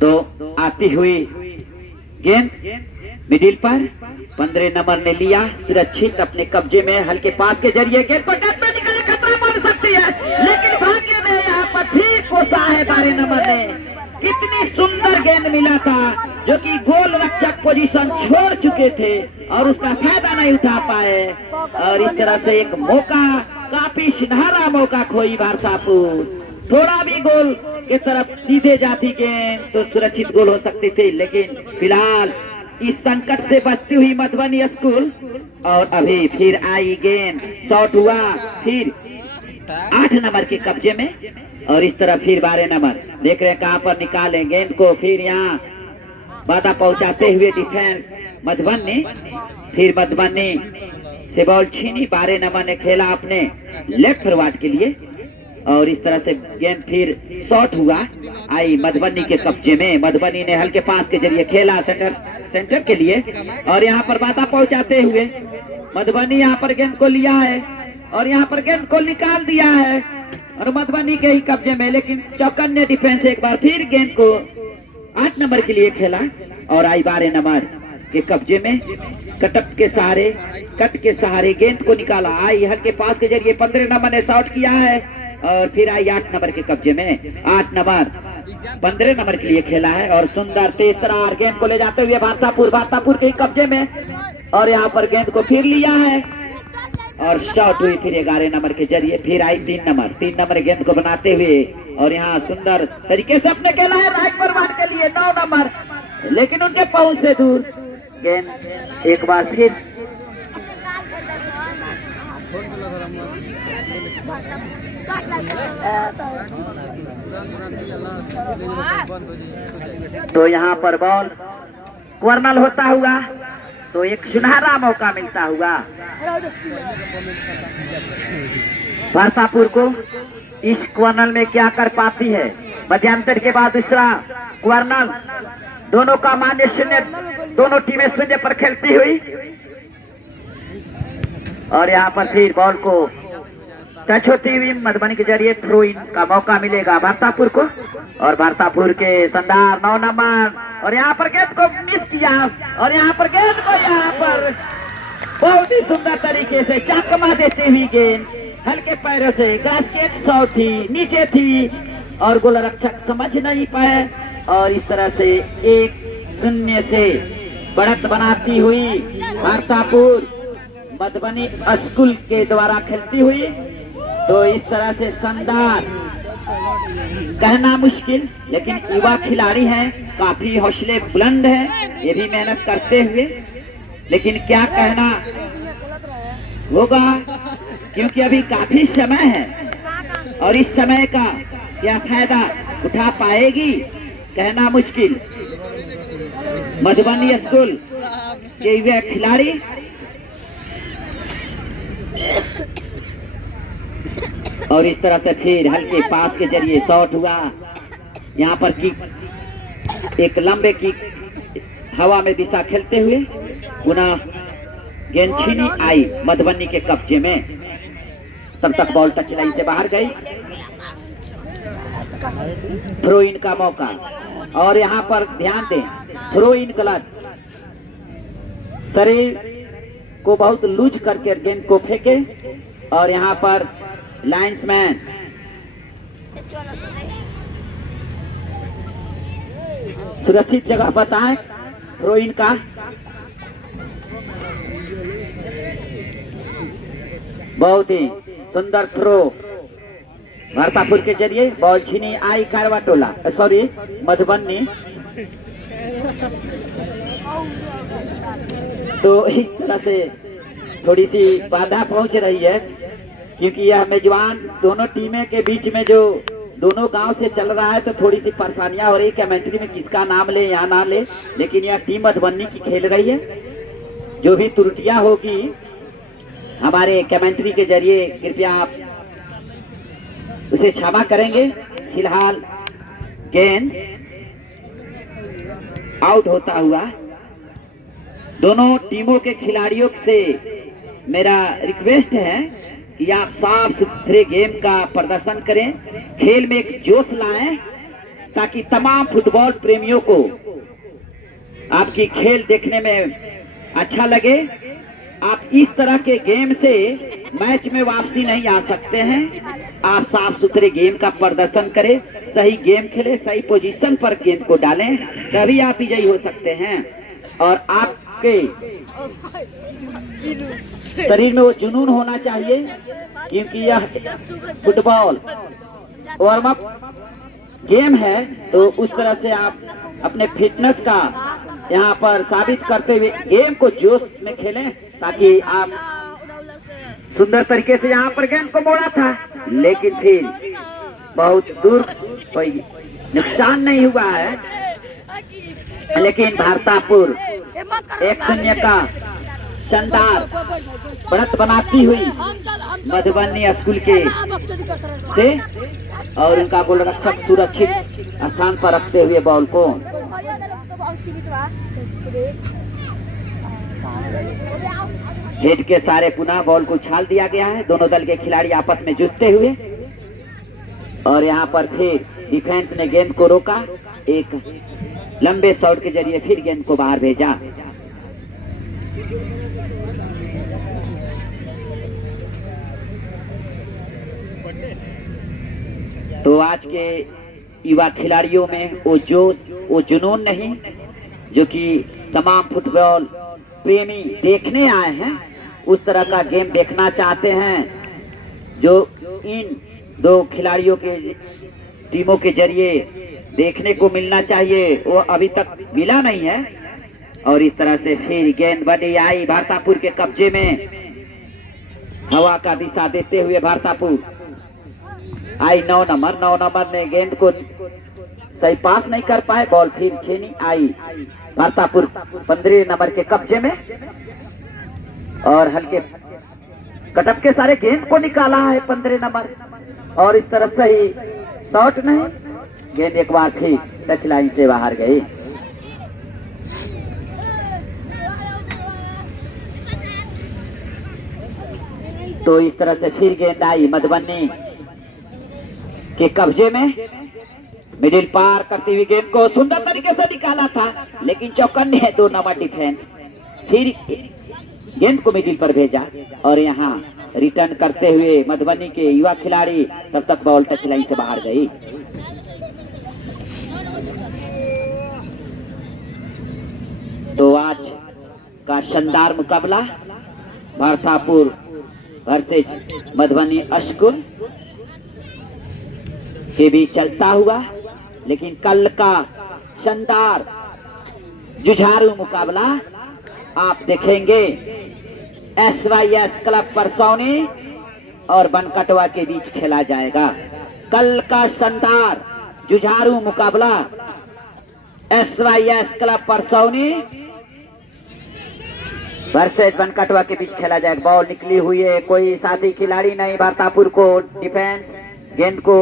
तो आती हुई गेंद मिडिल पर 15 नंबर ने लिया सुरक्षित अपने कब्जे में, हल्के पास के जरिए गेंद को टच में निकले, खतरा बन सकती है, लेकिन भाग्य में यहाँ पर ठीक कोसा है 12 नंबर ने। कितनी सुंदर गेंद मिला था, जो कि गोल रक्षक पोजीशन छोड़ चुके थे और उसका फायदा नहीं उठा पाए, और इस तरह से एक मौका, काफी सुनहरा मौका खोई भारतापुर। थोड़ा भी गोल के तरफ सीधे जाती गेंद तो सुरक्षित गोल हो सकती थी, लेकिन फिलहाल इस संकट से बचती हुई मधुबनी स्कूल। और अभी फिर आई गेंद, शॉट हुआ फिर 8 नंबर के कब्जे में, और इस तरह फिर 12 नंबर देख रहे हैं कहां पर निकालें गेंद को। फिर यहाँ बाधा पहुंचाते हुए डिफेंस मधुबनी, फिर मधुबनी से बॉल छीनी, 12 नंबर ने खेला अपने लेफ्ट फॉरवर्ड के लिए, और इस तरह से गेंद फिर शॉट हुआ, आई मधुबनी के कब्जे में। मधुबनी ने हल्के पास के जरिए खेला सेंटर के लिए, और यहाँ पर बाधा पहुंचाते हुए मधुबनी यहाँ पर गेंद को लिया है, और यहाँ पर गेंद को निकाल दिया है, और मधुबनी के ही कब्जे में, लेकिन चौकन्ने डिफेंस एक बार फिर गेंद को 8 नंबर के लिए खेला, और आई 12 नंबर के कब्जे में। कट के सहारे गेंद को निकाला, आई हल्के पास के जरिए 15 नंबर ने शॉट किया है, और फिर आई 8 नंबर के कब्जे में। 8 नंबर 15 नंबर के लिए खेला है, और सुंदर तेज तरार गेंद को ले जाते हुए भारतापुर के कब्जे में, और यहाँ पर गेंद को फिर लिया है, और शॉट हुई फिर 11 नंबर के जरिए। फिर आई 3 नंबर गेंद को बनाते हुए, और यहाँ सुंदर तरीके से अपने खेला है राइट फॉरवर्ड के लिए 9 नंबर, लेकिन उनके पहुंच से दूर गेंद एक बार फिर तो यहाँ पर बॉल कॉर्नर होता हुआ, तो एक सुनहरा मौका मिलता हुआ भारतापुर को। इस कॉर्नर में क्या कर पाती है, मध्यांतर के बाद दूसरा कॉर्नर, दोनों का मान्य शून्य, दोनों टीमें शून्य पर खेलती हुई, और यहाँ पर फिर बॉल को टच होती हुई मधुबनी के जरिए थ्रो इन का मौका मिलेगा भारतापुर को, और भारतापुर के शानदार 9 नंबर, और यहाँ पर गेंद को मिस किया, और यहाँ पर गेंद को यहाँ पर बहुत ही सुंदर तरीके से चकमा देते हुई गेंद हल्के पैरों से, गास्केट 100 थी, नीचे थी, और गोलरक्षक समझ नहीं पाए, और इस तरह से 1-0 से बढ़त बनाती हुई भारतापुर मधुबनी स्कूल के द्वारा खेलती हुई। तो इस तरह से शानदार, कहना मुश्किल, लेकिन युवा खिलाड़ी हैं, काफी हौसले बुलंद हैं, ये भी मेहनत करते हुए, लेकिन क्या कहना होगा, क्योंकि अभी काफी समय है, और इस समय का क्या फायदा उठा पाएगी, कहना मुश्किल। मधुबनी स्कूल के युवा खिलाड़ी और इस तरह से फिर हल्के पास के जरिए शॉट हुआ, यहाँ पर किक, एक लंबे किक हवा में दिशा खेलते हुए पुनः गेंद छीनी, आई मधुबनी के कब्जे में, तब तक बॉल टच लाइन से बाहर गई, थ्रो इन का मौका, और यहाँ पर ध्यान दें थ्रो इन गलत, शरीर को बहुत लूज करके गेंद को फेंके, और यहाँ पर लाइन्समैन सुरक्षित जगह बताएं थ्रो इन का। बहुत ही सुंदर थ्रो भारतापुर के जरिए, बॉल छीनी, आई कारवाटोला, सॉरी मधुबनी। तो इस तरह से थोड़ी सी बाधा पहुंच रही है, क्योंकि यह मेजबान दोनों टीमें के बीच में जो दोनों गांव से चल रहा है, तो थोड़ी सी परेशानियां हो रही है, कमेंट्री में किसका नाम ले या ना ले, लेकिन यह टीम मधुबनी की खेल रही है। जो भी त्रुटियां होगी हमारे कमेंट्री के जरिए कृपया आप उसे क्षमा करेंगे। फिलहाल गेंद आउट होता हुआ, दोनों टीमों के खिलाड़ियों से मेरा रिक्वेस्ट है कि आप साफ सुथरे गेम का प्रदर्शन करें, खेल में एक जोश लाएं, ताकि तमाम फुटबॉल प्रेमियों को आपकी खेल देखने में अच्छा लगे। आप इस तरह के गेम से मैच में वापसी नहीं आ सकते हैं। आप साफ सुथरे गेम का प्रदर्शन करें, सही गेम खेलें, सही पोजीशन पर गेंद को डालें, तभी आप विजयी हो सकते हैं। और आपके शरीर में वो जुनून होना चाहिए, क्योंकि यह फुटबॉल वार्म अप गेम है। तो उस तरह से आप अपने फिटनेस का यहाँ पर साबित करते हुए गेम को जोश में खेलें, ताकि आप सुंदर तरीके से यहाँ पर गेंद को मोड़ा था, लेकिन फिर बहुत दूर कोई नुकसान नहीं हुआ है। लेकिन भारतापुर 1-0 का शानदार बढ़त बनाती हुई मधुबनी स्कूल के से, और उनका गोलरक्षक सुरक्षित स्थान पर रखते हुए बॉल को हेड के सारे पुनः बॉल को उछाल दिया गया है। दोनों दल के खिलाड़ी आपस में जुटते हुए, और यहाँ पर फिर डिफेंस ने गेंद को रोका, एक लंबे शॉट के जरिए फिर गेंद को बाहर भेजा। तो आज के युवा खिलाड़ियों में वो जोश, वो जुनून नहीं जो कि तमाम फुटबॉल प्रेमी देखने आए हैं, उस तरह का गेम देखना चाहते हैं जो इन दो खिलाड़ियों के टीमों के जरिए देखने को मिलना चाहिए, वो अभी तक मिला नहीं है। और इस तरह से फिर गेंद बड़ी आई भारतापुर के कब्जे में, हवा का दिशा देते हुए भारतापुर आई 9 नंबर ने गेंद को सही पास नहीं कर पाए, बॉल फिर छीनी आई भारतापुर 15 नंबर के कब्जे में, और हल्के कटअप के सारे गेंद को निकाला है 15 नंबर, और इस तरह से ही शॉट नहीं, गेंद एक बार फिर टच लाइन से बाहर गई। तो इस तरह से फिर गेंद आई मधुबनी के कब्जे में, मिडिल पार करती हुई गेंद को सुंदर तरीके से निकाला था, लेकिन चौकन्ने है 2 नंबर डिफेंस, फिर गेंद को मिडिल पर भेजा, और यहाँ रिटर्न करते हुए मधुबनी के युवा खिलाड़ी, तब तक बॉल टच लाइन से बाहर गई। तो आज का शानदार मुकाबला भारतापुर वर्सेज मधुबनी स्कूल के भी चलता हुआ, लेकिन कल का शानदार जुझारू मुकाबला आप देखेंगे SYS क्लब परसौनी और बनकटवा के बीच खेला जाएगा। कल का शानदार जुझारू मुकाबला SYS club Parsauni versus Bankatwa के बीच खेला जाएगा। बॉल निकली हुई है, कोई साथी खिलाड़ी नहीं, भारतापुर को डिफेंस गेंद को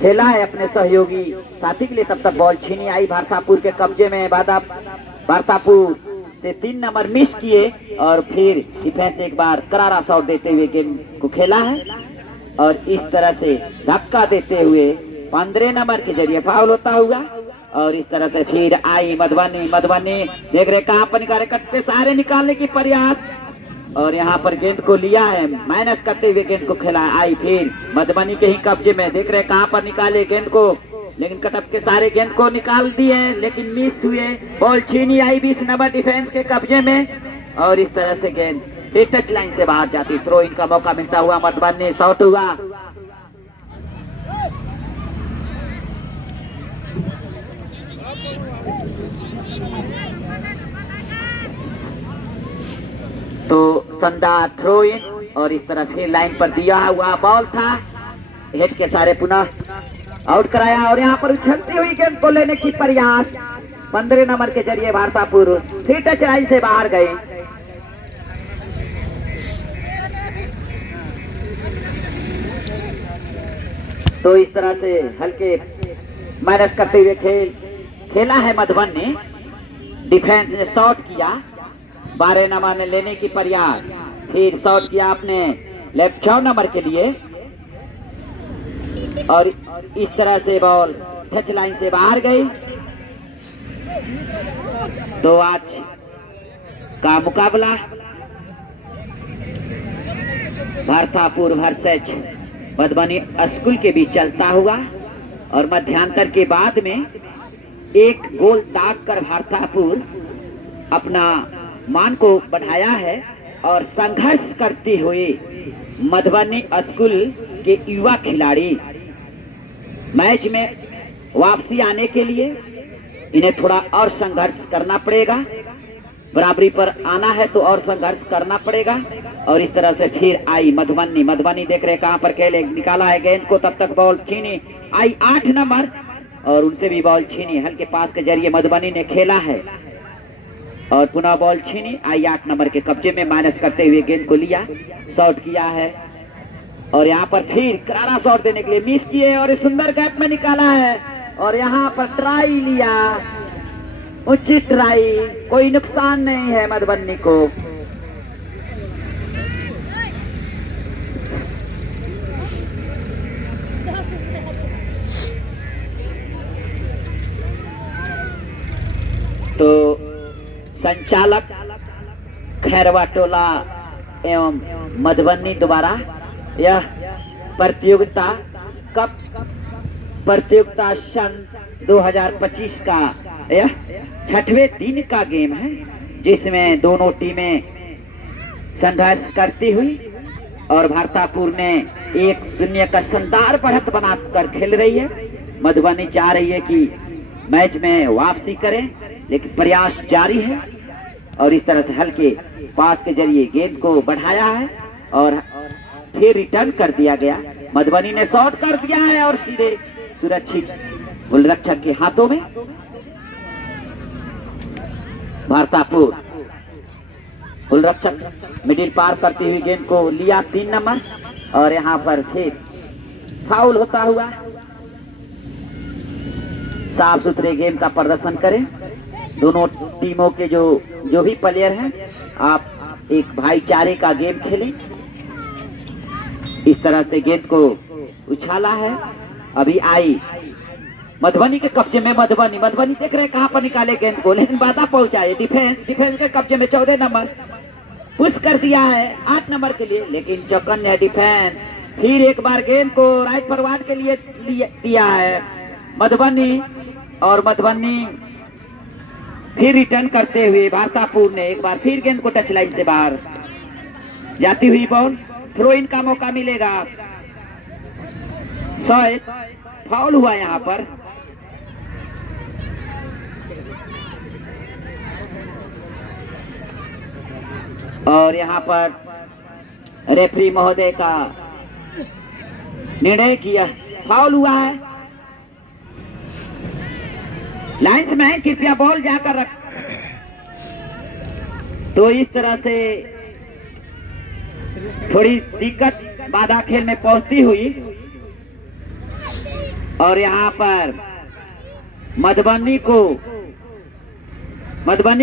खेला है अपने सहयोगी साथी के लिए, तब तक बॉल छीनी आई भारतापुर के कब्जे में। भारतापुर से 3 नंबर मिस किए, और फिर डिफेंस एक बार करारा शॉट देते हुए गेम को खेला है, और इस तरह से धक्का देते हुए 15 नंबर के जरिए फाउल होता हुआ। और इस तरह से फिर आई मधुबनी देख रहे कहां पर निकाले, कट पे सारे निकालने की प्रयास, और यहाँ पर गेंद को लिया है, माइनस करते हुए गेंद को खेला आई फिर मधुबनी के ही कब्जे में, देख रहे कहां पर निकाले गेंद को, लेकिन कटअप के सारे गेंद को निकाल दिए, लेकिन मिस हुए, बॉल छीनी आई 20 नंबर डिफेंस के कब्जे में, और इस तरह से गेंद एक टच लाइन से बाहर जाती, थ्रो इन का मौका मिलता हुआ मधुबनी, शॉट हुआ। तो शानदार थ्रो इन, और इस तरह फिर लाइन पर दिया हुआ बॉल था, हेड के सारे पुनः आउट कराया, और यहाँ पर उछलती हुई गेंद को लेने की प्रयास 15 नंबर के जरिए भारतापुर फिर टच लाइन से बाहर गए। तो इस तरह से हल्के माइनस करते हुए खेला है मधुबनी, डिफेंस ने शॉट किया, 12 नंबर ने लेने की प्रयास, फिर शॉट किया आपने लेफ्ट 6 नंबर के लिए, और इस तरह से बॉल टच लाइन से बाहर गई। तो आज का मुकाबला भारतापुर वर्सेज मधुबनी स्कूल के बीच चलता हुआ और मध्यांतर के बाद में एक गोल दाग कर भारतापुर अपना मान को बढ़ाया है और संघर्ष करते हुए मधुबनी स्कूल के युवा खिलाड़ी मैच में वापसी आने के लिए इन्हें थोड़ा और संघर्ष करना पड़ेगा। बराबरी पर आना है तो और संघर्ष करना पड़ेगा। और इस तरह से फिर आई मधुबनी देख रहे कहां पर खेले, निकाला है गेंद को, तब तक बॉल छीनी, आई 8 नंबर और उनसे भी बॉल छीनी, हल्के पास के जरिए मधुबनी ने खेला है और पुनः बॉल छीनी, आई 8 नंबर के कब्जे में माइनस करते हुए गेंद को लिया, शॉट किया है और यहाँ पर फिर करारा शॉट देने के लिए मिस किए और सुंदर गैप में निकाला है और यहाँ पर ट्राई लिया, उचित ट्राई, कोई नुकसान नहीं है मधुबनी को। तो संचालक खैरवा टोला एवं मधुबनी द्वारा यह प्रतियोगिता कप प्रतियोगिता सन 2025 का यह 6वें दिन का गेम है, जिसमें दोनों टीमें संघर्ष करती हुई और भारतापुर ने 1-0 का शानदार बढ़त बनाकर खेल रही है। मधुबनी चाह रही है कि मैच में वापसी करें, लेकिन प्रयास जारी है और इस तरह से हल्के पास के जरिए गेंद को बढ़ाया है और फिर रिटर्न कर दिया गया। मधुबनी ने शॉट कर दिया है और सीधे सुरक्षित गोलरक्षक के हाथों में। भारतापुर गोलरक्षक मिडिल पार करती हुई गेंद को लिया 3 नंबर और यहाँ पर फिर फाउल होता हुआ। साफ सुथरे गेम का प्रदर्शन करें दोनों टीमों के जो भी प्लेयर हैं, आप एक भाईचारे का गेम खेलें। इस तरह से गेंद को उछाला है, अभी आई मधुबनी के कब्जे में, मधुबनी देख रहे कहां पर निकाले गेंद को, लेकिन बाधा पहुंचाए डिफेंस के कब्जे में 14 नंबर पुश कर दिया है 8 नंबर के लिए, लेकिन चौकन्ने डिफेंस फिर एक बार गेंद को राइट फॉरवर्ड के लिए दिया है मधुबनी और मधुबनी फिर रिटर्न करते हुए भारतापुर ने एक बार फिर गेंद को टच लाइन से बाहर जाती हुई बॉल, थ्रो इन का मौका मिलेगा। शायद फाउल हुआ यहाँ पर। और यहाँ पर रेफरी महोदय का निर्णय किया फाउल हुआ है। लाइन्समैन कृपया बॉल जाकर रख। तो इस तरह से थोड़ी दिक्कत बाधा खेल में पहुंचती हुई और यहाँ पर मधुबनी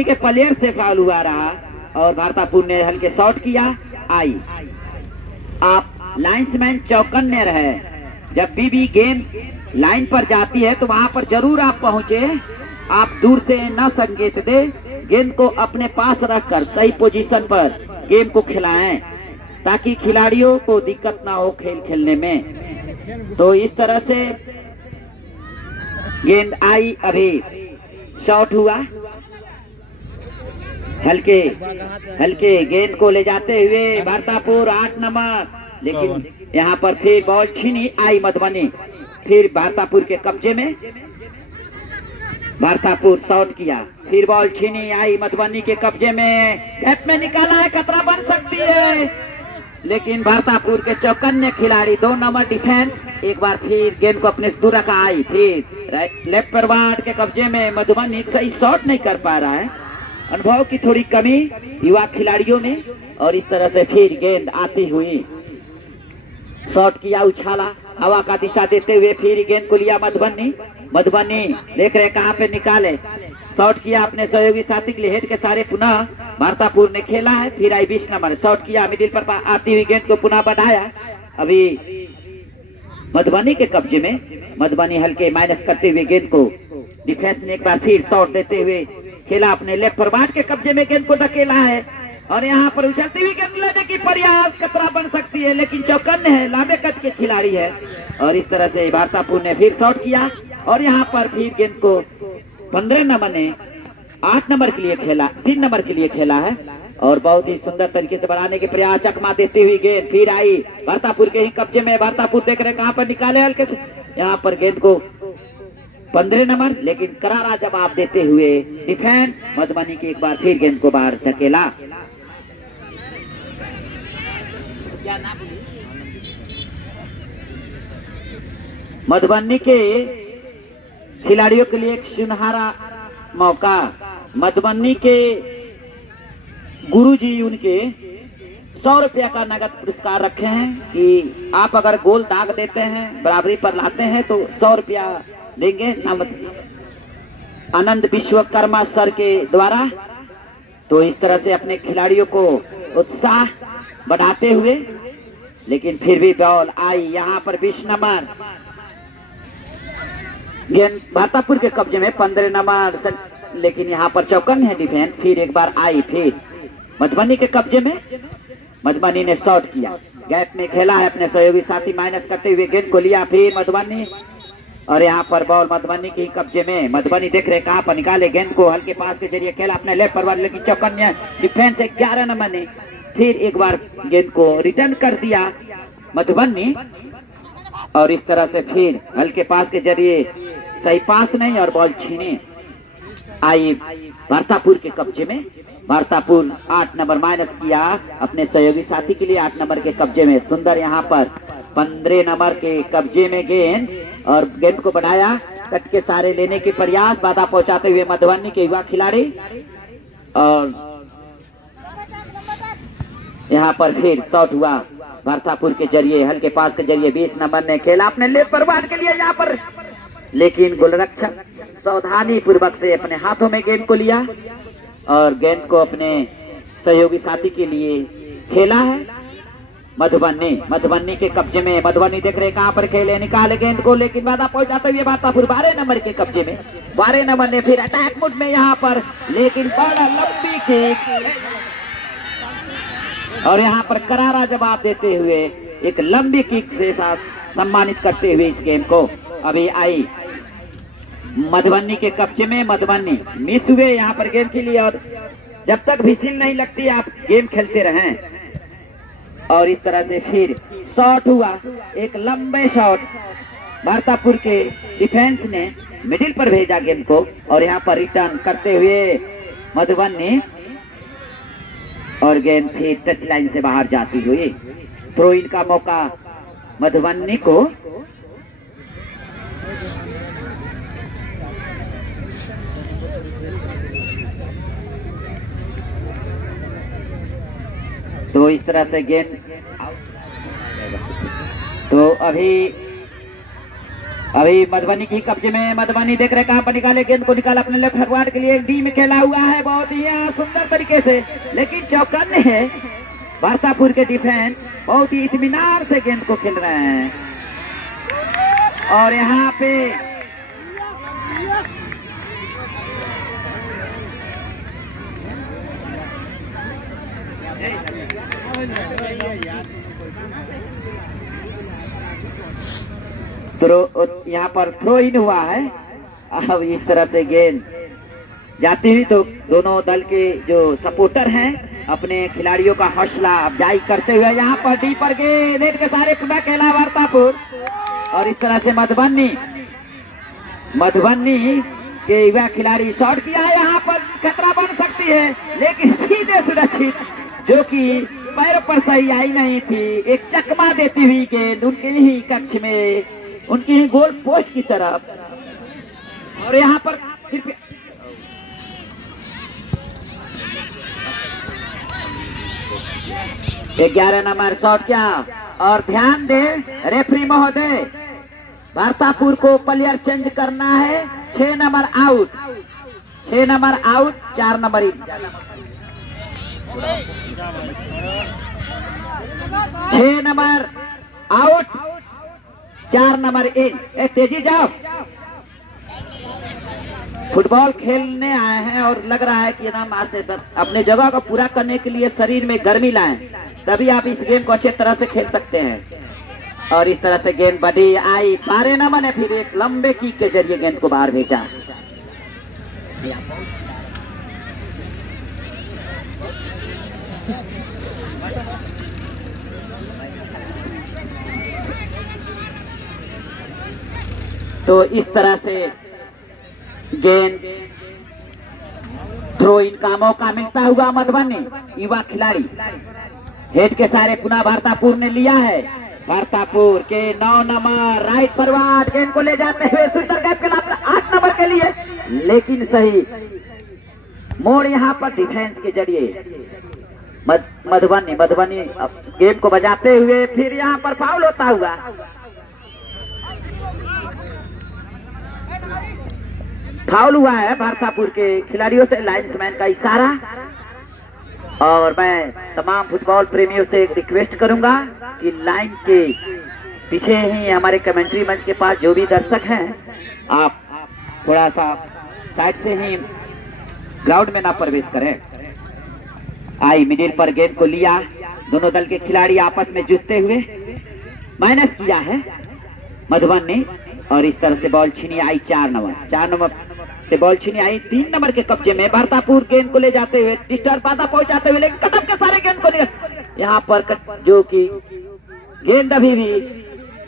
के प्लेयर से फाउल हुआ रहा और भारतापुर ने हल्के शॉट किया। आई आप लाइन्समैन चौकन्ने रहे, जब भी गेंद लाइन पर जाती है तो वहां पर जरूर आप पहुंचे, आप दूर से न संकेत दे, गेंद को अपने पास रखकर सही पोजीशन पर गेम को खिलाएं ताकि खिलाड़ियों को दिक्कत ना हो खेल खेलने में। तो इस तरह से गेंद आई, अभी शॉट हुआ, हल्के गेंद को ले जाते हुए भारतापुर 8 नंबर, लेकिन यहाँ पर फिर बॉल छीनी, आई मधुबनी फिर भारतापुर के कब्जे में, भारतापुर शॉट किया, फिर बॉल छीनी, आई मधुबनी के कब्जे में, नेट में निकाला है, खतरा बन सकती है, लेकिन भारतापुर के चौकन्ने खिलाड़ी 2 नंबर डिफेंस एक बार फिर गेंद को अपने दूर रखा, आई फिर लेफ्ट फॉरवर्ड के कब्जे में, मधुबनी सही शॉट नहीं कर पा रहा है, अनुभव की थोड़ी कमी युवा खिलाड़ियों में। और इस तरह से फिर गेंद आती हुई शॉट किया, उछाला, हवा का दिशा देते हुए फिर गेंद को लिया मधुबनी देख रहे कहां पे निकाले, शॉट किया अपने सहयोगी साथी के लिए, हेड के सारे पुनः भारतापुर ने खेला है, फिर आई 20 नंबर शॉट किया, मिडिल पर आती हुई गेंद को पुनः बढ़ाया, अभी मधुबनी के कब्जे में। मधुबनी हल्के माइनस करते हुए गेंद को डिफेंस ने एक बार फिर शॉट देते हुए खेला अपने लेफ्ट फॉरवर्ड के कब्जे में, गेंद को धकेला है और यहाँ पर उछलती हुई गेंद लेने की प्रयास, खतरा बन सकती है लेकिन चौकन्ने है, लांबे कद के खिलाड़ी है। और इस तरह से वार्तापुर ने फिर शॉट किया और यहाँ पर फिर गेंद को 15 नंबर ने 8 नंबर के लिए खेला, 3 नंबर के लिए खेला है और बहुत ही सुंदर तरीके से बढ़ाने के प्रयास, चकमा देती हुई गेंद फिर आई वार्तापुर के ही कब्जे में। वार्तापुर देख रहे कहां पर निकाले हल्के से, यहाँ पर गेंद को 15 नंबर, लेकिन करारा जवाब देते हुए डिफेंस मधुबनी की एक बार फिर गेंद को बाहर धकेला। मधुबनी के खिलाड़ियों के लिए एक सुनहरा मौका। मधुबनी के गुरुजी उनके 100 रुपया का नगद पुरस्कार रखे हैं कि आप अगर गोल दाग देते हैं, बराबरी पर लाते हैं तो 100 रुपया देंगे आनंद विश्वकर्मा सर के द्वारा। तो इस तरह से अपने खिलाड़ियों को उत्साह बढ़ाते हुए, लेकिन फिर भी बॉल आई यहाँ पर 20 नंबर, गेंद भातापुर के कब्जे में 15 नंबर, लेकिन यहाँ पर चौकन है डिफेंस। फिर एक बार आई फिर मधुबनी के कब्जे में, मधुबनी ने शॉट किया, गैप में खेला है अपने सहयोगी साथी, माइनस करते हुए गेंद को लिया फिर मधुबनी और यहाँ पर बॉल मधुबनी के कब्जे में। मधुबनी देख रहे कहां पर निकाले, गेंद को हल्के पास के जरिए खेला अपने लेफ्ट फॉरवर्ड, लेकिन चौकन्या डिफेंस 11 नंबर ने फिर एक बार गेंद को रिटर्न कर दिया मधुबनी और इस तरह से फिर हल्के पास के जरिए सही पास नहीं और बॉल छीने आई वार्तापुर के कब्जे में। वार्तापुर 8 नंबर माइनस किया अपने सहयोगी साथी के लिए 8 नंबर के कब्जे में। सुंदर यहाँ पर 15 नंबर के कब्जे में गेंद और गेंद को बढ़ाया, कट के सारे लेने के प्रयास, बाधा पहुंचाते हुए मधुबनी के युवा खिलाड़ी और यहाँ पर फिर शॉट हुआ वार्तापुर के जरिए, हल्के पास के जरिए 20 नंबर ने खेला अपने लेफ्ट फॉरवर्ड के लिए यहाँ पर, लेकिन गोलरक्षक सावधानी पूर्वक से अपने हाथों में गेंद को लिया और गेंद को अपने सहयोगी साथी के लिए खेला है। मधुबनी के कब्जे में, मधुबनी देख रहे कहां पर खेले, निकाले गेंद को, लेकिन बाधा पहुंचाते हुए वार्तापुर 12 नंबर के कब्जे में। 12 नंबर ने फिर अटैक मोड में यहाँ पर, लेकिन बड़ा लंबी किक और यहाँ पर करारा जवाब देते हुए एक लंबी किक से साथ सम्मानित करते हुए इस गेम को। अभी आई मधुबनी के कब्जे में, मधुबनी मिस हुए यहाँ पर गेंद के लिए और जब तक विसिल नहीं लगती आप गेम खेलते रहें। और इस तरह से फिर शॉट हुआ, एक लंबे शॉट वार्तापुर के डिफेंस ने मिडिल पर भेजा गेंद को और यहाँ पर रिटर्न करते हुए मधुबनी और गेंद फिर टच लाइन से बाहर जाती हुई। थ्रो इन का मौका मधुबनी को। तो इस तरह से गेंद, तो अभी मधुबनी की कब्जे में, मधुबनी देख रहे कहां पर निकाले, गेंद को निकाला अपने लेफ्ट फॉरवर्ड के लिए, डी में खेला हुआ है बहुत ही सुंदर तरीके से, लेकिन चौकन्ने है वार्तापुर के डिफेंस, बहुत ही इत्मीनान से गेंद को खेल रहे हैं और यहाँ पे यहाँ पर थ्रो इन हुआ है। अब इस तरह से गेंद जाती हुई तो दोनों दल के जो सपोर्टर हैं अपने खिलाड़ियों का हौसला अफजाई करते हुए यहाँ पर डी पर गेंद के सारे पुनः खेला वार्तापुर और इस तरह से मधुबनी के युवा खिलाड़ी शॉट किया है, यहाँ पर खतरा बन सकती है लेकिन सीधे सुरक्षित, जो कि पैर पर सही आई नहीं थी, एक चकमा देती हुई गेंद उनके ही कक्ष में, उनकी ही गोल पोस्ट की तरफ और यहाँ पर 11 नंबर शॉट किया और ध्यान दे रेफरी महोदय, वार्तापुर को प्लेयर चेंज करना है। 6 number out, 6 number out, 4 number 6 number out, 4 number in. तेजी जाओ। फुटबॉल खेलने आए हैं और लग रहा है कि एकदम अपने जगह को पूरा करने के लिए शरीर में गर्मी लाएं, तभी आप इस गेम को अच्छे तरह से खेल सकते हैं। और इस तरह से गेंद बढ़ी आई, 12 नंबर ने फिर एक लंबे किक के जरिए गेंद को बाहर भेजा। तो इस तरह से गेंद थ्रो इन का मौका मिलता हुआ मधुबनी युवा खिलाड़ी हेड के सारे पुनः भारतापुर ने लिया है। भारतापुर के 9 नंबर राइट फॉरवर्ड गेंद को ले जाते हुए सुंदर गैप के 8 नंबर के लिए, लेकिन सही मोड़ यहाँ पर डिफेंस के जरिए मधुबनी गेम को बजाते हुए फिर यहाँ पर फाउल होता हुआ। फाउल हुआ है भारतापुर के खिलाड़ियों से, लाइन्समैन का इशारा। और मैं तमाम फुटबॉल प्रेमियों से एक रिक्वेस्ट करूंगा कि लाइन के पीछे ही हमारे कमेंट्री मंच के पास जो भी दर्शक हैं, आप थोड़ा सा साइड से ही ग्राउंड में ना प्रवेश करें। आई मिडिल पर गेंद को लिया, दोनों दल के खिलाड़ी आपस में जूझते हुए माइनस किया है मधुबनी। और इस तरह से बॉल छीनी आई 4 नंबर से बॉल छीनी आई 3 नंबर के कब्जे में। भारतापुर गेंद को ले जाते हुए डिस्टर्ब बाधा पहुंचाते हुए, लेकिन कदम के सारे गेंद को यहाँ पर जो कि गेंद अभी भी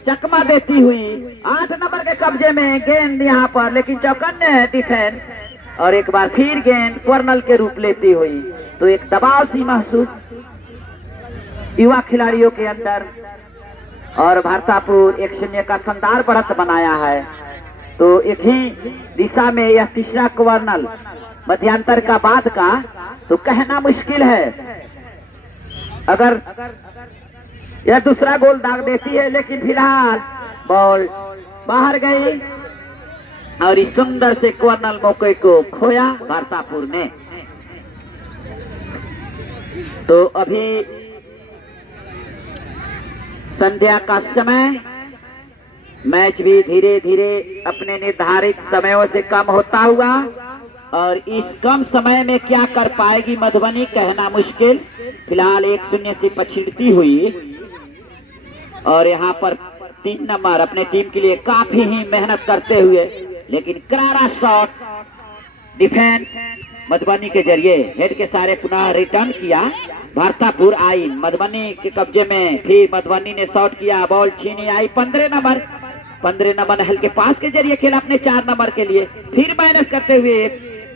चकमा देती हुई 8 नंबर के कब्जे में गेंद यहाँ पर, लेकिन चौकन्ने है डिफेंस। और एक बार फिर गेंद कॉर्नर के रूप लेती हुई, तो एक दबाव सी महसूस युवा खिलाड़ियों के अंदर। और भारतापुर 1-0 का शानदार बढ़त बनाया है। तो एक ही दिशा में यह तीसरा कॉर्नर मध्यांतर का बाद का तो कहना मुश्किल है। अगर यह दूसरा गोल दाग देती है, लेकिन फिलहाल बॉल बाहर गई और इस सुंदर से कॉर्नर मौके को खोया भारतापुर ने। तो अभी संध्या का समय, मैच भी धीरे धीरे अपने निर्धारित समयों से कम होता हुआ, और इस कम समय में क्या कर पाएगी मधुबनी कहना मुश्किल। फिलहाल 1-0 से पछड़ती हुई, और यहाँ पर 3 नंबर अपने टीम के लिए काफी ही मेहनत करते हुए, लेकिन करारा शॉट डिफेंस मधुबनी के जरिए हेड के सारे पुनः रिटर्न किया। भारतापुर आई मधुबनी के कब्जे में, फिर मधुबनी ने शॉट किया, बॉल छीनी आई 15 नंबर ने हल्के पास के जरिए खेला अपने 4 नंबर के लिए, फिर माइनस करते हुए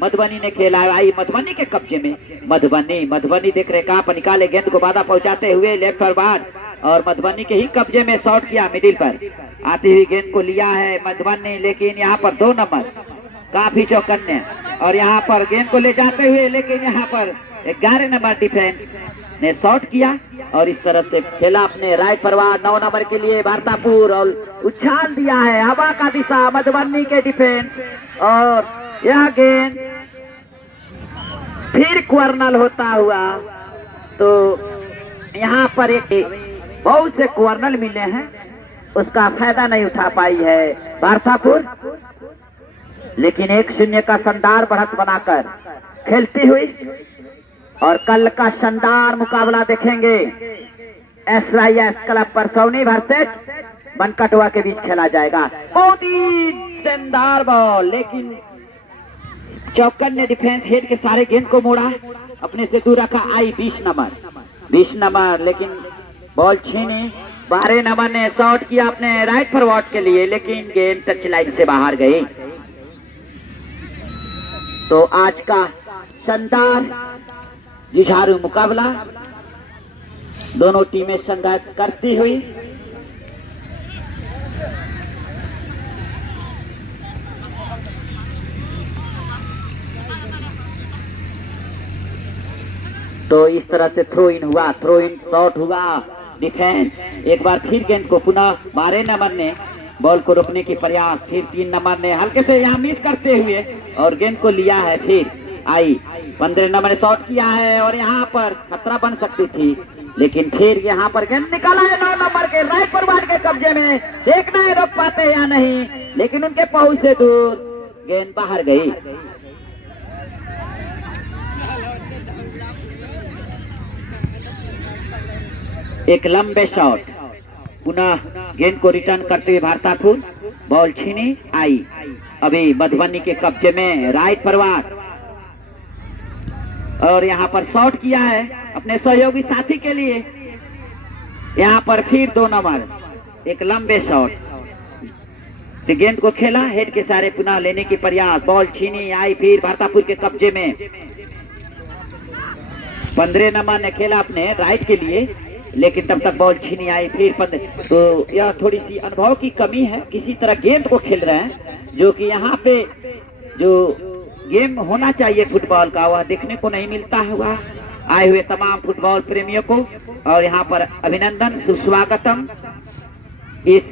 मधुबनी ने खेला। आई मधुबनी के कब्जे में मधुबनी देख रहे कहां पर निकाले, गेंद को बाधा पहुंचाते हुए लेफ्ट फॉरवर्ड, और मधुबनी के ही कब्जे में शॉट किया। मिडिल पर आती हुई गेंद को लिया है मधुबनी, लेकिन यहाँ पर 2 नंबर काफी चौकन्ने, और यहाँ पर गेंद को ले जाते हुए, लेकिन यहाँ पर 11 नंबर डिफेंस ने शॉट किया। और इस तरह से खेला अपने राइट फॉरवर्ड 9 नंबर के लिए भारतापुर, और उछाल दिया है हवा का दिशा मधुबनी के डिफेंस, और यह गेंद फिर कॉर्नर होता हुआ। तो यहाँ पर एक बहुत से कॉर्नर मिले हैं, उसका फायदा नहीं उठा पाई है भारतापुर, लेकिन 1-0 का शानदार बढ़त बनाकर खेलती हुई। और कल का शानदार मुकाबला देखेंगे SYS club Parsauni versus Bankatwa के बीच खेला जाएगा। बहुत ही शानदार बॉल, लेकिन चौकन्ने डिफेंस हेड के सारे गेंद को मोड़ा, अपने से दूर रखा। आई 20 नंबर, लेकिन बॉल छीनी। 12 नंबर ने शॉट किया अपने राइट फॉरवर्ड के लिए, लेकिन गेंद टच लाइन से बाहर गई। तो आज का शानदार जुझारू मुकाबला, दोनों टीमें संघर्ष करती हुई। तो इस तरह से थ्रो इन शॉट हुआ। डिफेंस एक बार फिर गेंद को पुनः 12 नंबर ने बॉल को रोकने की प्रयास, फिर 3 नंबर ने हल्के से यहाँ मिस करते हुए और गेंद को लिया है। फिर आई 15 नंबर ने शॉट किया है, और यहाँ पर खतरा बन सकती थी लेकिन फिर यहाँ पर गेंद निकाला है 9 नंबर के राइट फॉरवर्ड के कब्जे में। देखना है रोक पाते या नहीं, लेकिन उनके पहुंच से दूर गेंद बाहर गई। एक लंबे शॉट, पुनः गेंद को रिटर्न करते हुए भारतापुर, बॉल छीनी आई, अभी मधुबनी के कब्जे में राइट फॉरवर्ड, और यहाँ पर शॉट किया है अपने सहयोगी साथी के लिए। यहाँ पर फिर 2 नंबर, एक लंबे शॉट से गेंद को खेला, हेड के सारे पुनः लेने की प्रयास, बॉल छीनी आई, फिर भारतापुर के कब्जे में। 15 नंबर ने खेला अपने राइट के लिए, लेकिन तब तक बॉल छीनी आई, फिर 15। तो यह थोड़ी सी अनुभव की कमी है, किसी तरह गेंद को खेल रहे हैं, जो कि यहाँ पे जो गेम होना चाहिए फुटबॉल का वह देखने को नहीं मिलता है। आए हुए तमाम फुटबॉल प्रेमियों को और यहाँ पर अभिनंदन, सुस्वागतम इस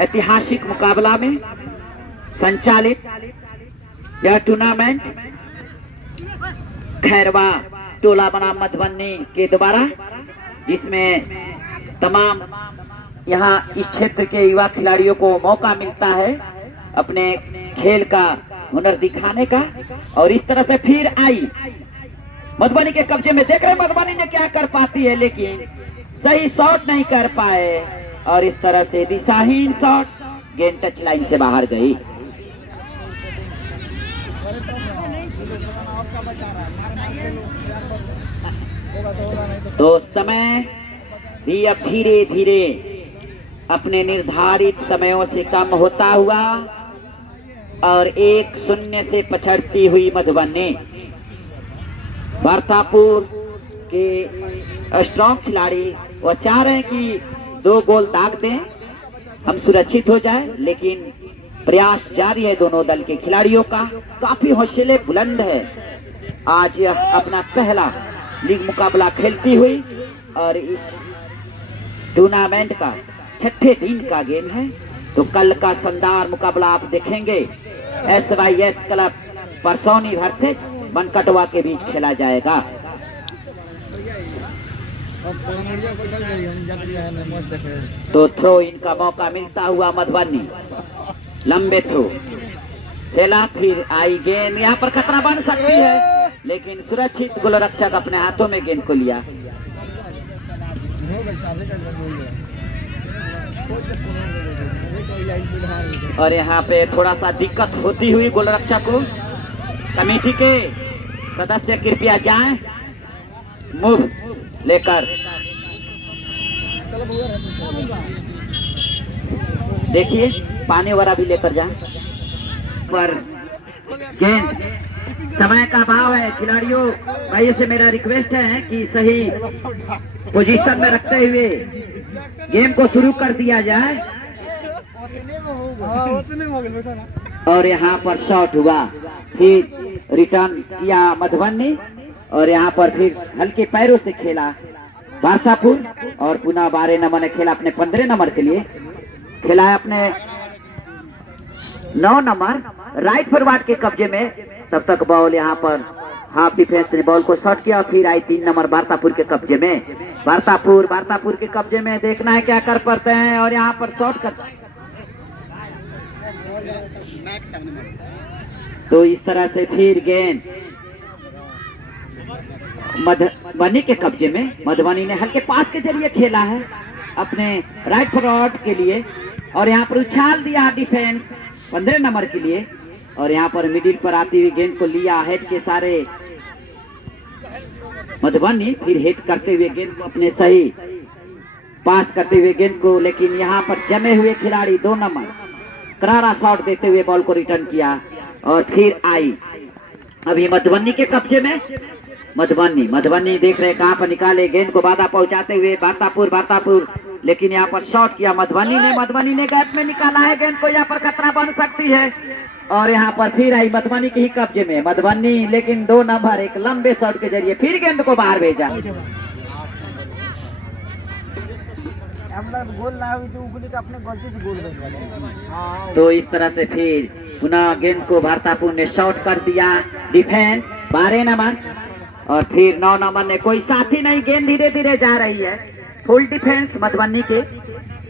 ऐतिहासिक मुकाबला में संचालित यह टूर्नामेंट खैरवा टोला बनाम मधुबनी के द्वारा, जिसमें तमाम यहाँ इस क्षेत्र के युवा खिलाड़ियों को मौका मिलता है अपने खेल का हुनर दिखाने का। और इस तरह से फिर आई मधुबनी के कब्जे में। देख रहे मधुबनी ने क्या कर पाती है, लेकिन सही शॉट नहीं कर पाए, और इस तरह से दिशाहीन शॉट, गेंद टच लाइन से बाहर गई। तो समय भी अब धीरे धीरे अपने निर्धारित समयों से कम होता हुआ और 1-0 से पछड़ती हुई मधुबनी। भारतापुर के स्ट्रॉन्ग खिलाड़ी वो चाह रहे हैं कि 2 गोल दाग दें, हम सुरक्षित हो जाए, लेकिन प्रयास जारी है दोनों दल के खिलाड़ियों का। काफी हौसले बुलंद है। आज यह अपना पहला लीग मुकाबला खेलती हुई और इस टूर्नामेंट का 6ठे दिन का गेम है। तो कल का शानदार मुकाबला आप देखेंगे, SYS club Parsauni versus Bankatwa के बीच खेला जाएगा। तो थ्रो इन का मौका मिलता हुआ मधुबनी, लंबे थ्रो खेला, फिर आई गेंद, यहाँ पर खतरा बन सकती है, लेकिन सुरक्षित गोलरक्षक अपने हाथों में गेंद को लिया। और यहाँ पे थोड़ा सा दिक्कत होती हुई गोलरक्षक को। कमेटी के सदस्य कृपया जाएं, मूव लेकर देखिए, पानी वगैरह भी लेकर जाएं। पर गेंद, समय का अभाव है, खिलाड़ियों भाइयों से मेरा रिक्वेस्ट है कि सही पोजीशन में रखते हुए गेम को शुरू कर दिया जाए। और यहाँ पर शॉट हुआ, फिर रिटर्न किया मधुबनी, और यहाँ पर फिर हल्के पैरों से खेला भारतापुर, और पुनः 12 नंबर ने खेला अपने 15 नंबर के लिए, खेला है अपने 9 नंबर राइट फॉरवर्ड के कब्जे में। तब तक बॉल यहाँ पर हाफ डिफेंस ने बॉल को शॉट किया, फिर आई 3 नंबर भारतापुर के कब्जे में। भारतापुर के कब्जे में, देखना है क्या कर पाते हैं, और यहाँ पर शॉट कर। तो इस तरह से फिर गेंद मधुबनी के कब्जे में। मधुबनी ने हल्के पास के जरिए खेला है अपने राइट फॉरवर्ड के लिए, और यहाँ पर उछाल दिया डिफेंस 15 नंबर के लिए, और यहाँ पर मिडिल पर आती हुई गेंद को लिया हेड के सारे मधुबनी, फिर हिट करते हुए गेंद को अपने सही पास करते हुए गेंद को, लेकिन यहाँ पर जमे हुए खिलाड़ी 2 नंबर करारा शॉट देते हुए बॉल को रिटर्न किया, और फिर आई अभी मधुबनी के कब्जे में। मधुबनी देख रहे कहां पर निकाले गेंद को, बाधा पहुंचाते हुए भारतापुर, लेकिन यहाँ पर शॉट किया मधुबनी ने गैप में निकाला है गेंद को, यहाँ पर खतरा बन सकती है, और यहाँ पर फिर आई मधुबनी के ही कब्जे में मधुबनी, लेकिन 2 नंबर एक लंबे शॉट के जरिए फिर गेंद को बाहर भेजा। गोल ना हुई तो उगली तो अपने गलती से गोल। तो इस तरह से फिर पुनः गेंद को भारतापुर ने शॉट कर दिया डिफेंस 12 नंबर, और फिर 9 नंबर ने कोई साथी नहीं, गेंद धीरे धीरे जा रही है। फुल डिफेंस मधुबनी के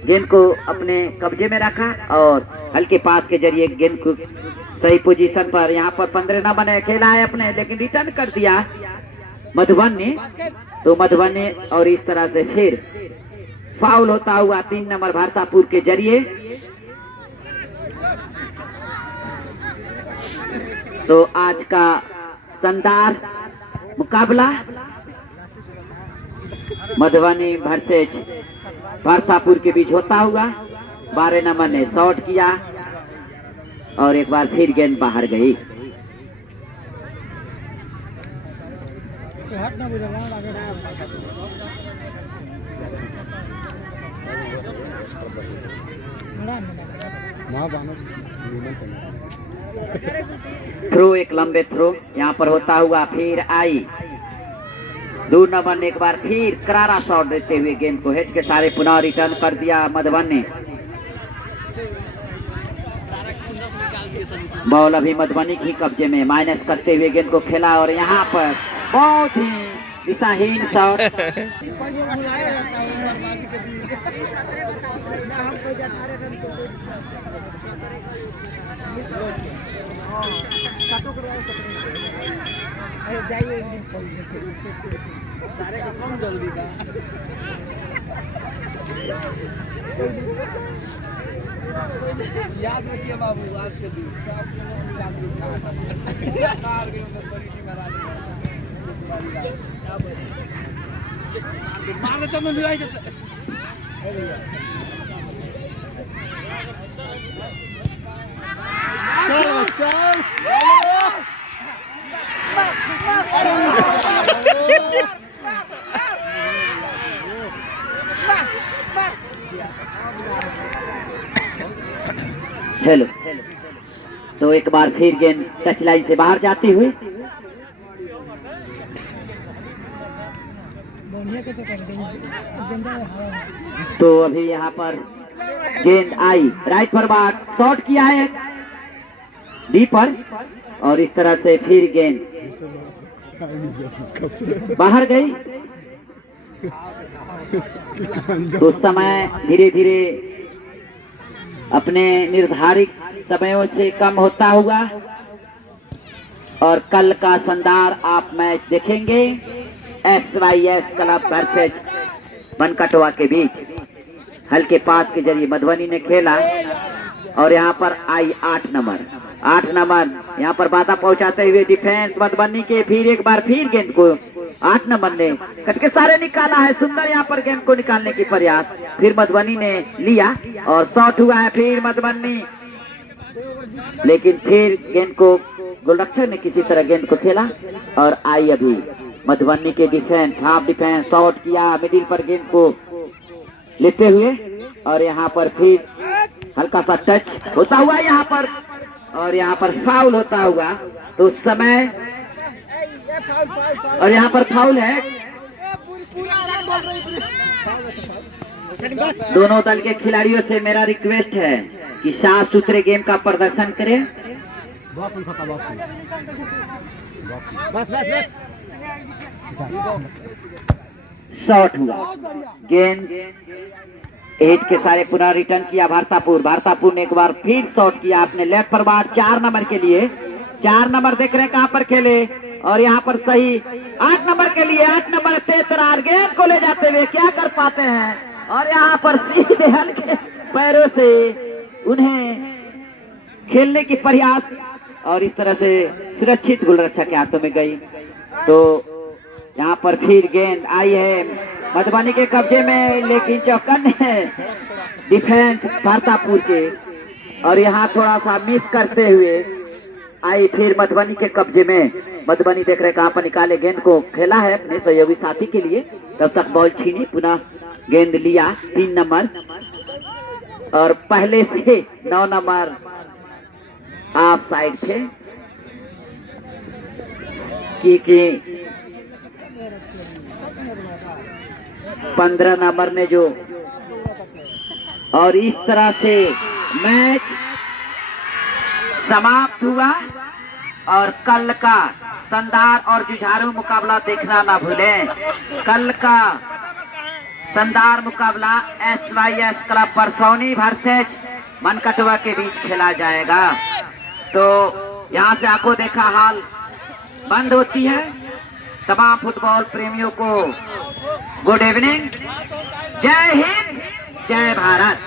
गेंद को अपने कब्जे में रखा और हल्के पास के जरिए गेंद को सही पोजीशन पर यहाँ पर 15 नंबर ने खेला है अपने, लेकिन रिटर्न कर दिया मधुबनी। तो मधुबनी और इस तरह से फिर फाउल होता हुआ 3 नंबर भारतापुर के जरिए। तो आज का शानदार मुकाबला मधुबनी वर्सेज भारतापुर के बीच होता हुआ। 12 नंबर ने शॉट किया और एक बार फिर गेंद बाहर गई। थ्रो, एक लंबे थ्रो यहाँ पर होता हुआ फिर आई। 2 नंबर ने एक बार फिर करारा शॉट देते हुए गेंद को हेड के सारे पुनः रिटर्न कर दिया मधुबनी। बॉल अभी मधुबनी की कब्जे में, माइनस करते हुए गेंद को खेला और यहाँ पर बहुत ही दिशाहीन शॉट। याद रखिए बाबू, आज के दिन चलो, तो एक बार फिर गेंद टच लाइन से बाहर जाती हुई। तो अभी यहाँ पर गेंद आई, राइट पर बार शॉट किया है डी पर और इस तरह से फिर गेंद बाहर गई। तो समय धीरे धीरे अपने निर्धारित समयों से कम होता हुआ और कल का शानदार आप मैच देखेंगे SYS क्लब वर्सेज बनकटवा के बीच। हल्के पास के जरिए मधुबनी ने खेला और यहाँ पर आई 8 नंबर यहाँ पर बाधा पहुंचाते हुए डिफेंस मधुबनी के। फिर एक बार फिर गेंद को 8 नंबर ने कटके सारे निकाला है। सुंदर यहाँ पर गेंद को निकालने की प्रयास, फिर मधुबनी ने लिया और शॉट हुआ है फिर मधुबनी, लेकिन फिर गेंद को गोलरक्षक ने किसी तरह गेंद को खेला और आई अभी मधुबनी के डिफेंस, हाफ डिफेंस शॉट किया मिडिल पर गेंद को लेते हुए और यहाँ पर फिर हल्का सा टच होता हुआ यहाँ पर और यहाँ पर फाउल होता हुआ। तो समय और यहाँ पर फाउल है। दोनों दल के खिलाड़ियों से मेरा रिक्वेस्ट है कि साफ सुथरे गेम का प्रदर्शन करें। शॉट हुआ, गेंद एट के सारे पुनः रिटर्न किया भारतापुर ने एक बार फिर शॉट किया अपने लेफ्ट पर बार 4 नंबर के लिए। 4 नंबर देख रहे हैं कहां पर खेले और यहाँ पर सही 8 नंबर के लिए 8 नंबर तेतरार गेंद को ले जाते हुए क्या कर पाते हैं और यहाँ पर सीधे हल्के पैरों से उन्हें खेलने की प्रयास और इस तरह से सुरक्षित गोलरक्षक के हाथों में गई। तो यहाँ पर फिर गेंद आई है मधुबनी के कब्जे में, लेकिन चौकन है डिफेंस भारतापुर के और यहाँ थोड़ा सा मिस करते हुए आई फिर मधुबनी के कब्जे में। मधुबनी देख रहे कहां पर निकाले, गेंद को खेला है अपने सहयोगी साथी के लिए, तब तक बॉल छीनी, पुनः गेंद लिया 3 नंबर और पहले से 9 नंबर ऑफ साइड थे क्योंकि 15 नंबर ने जो और इस तरह से मैच समाप्त हुआ और कल का शानदार और जुझारू मुकाबला देखना ना भूलें। कल का शानदार मुकाबला SYS क्लब परसौनी वर्सेज मनकटवा के बीच खेला जाएगा। तो यहाँ से आंखों देखा हाल बंद होती है। तमाम फुटबॉल प्रेमियों को गुड इवनिंग, जय हिंद, जय भारत।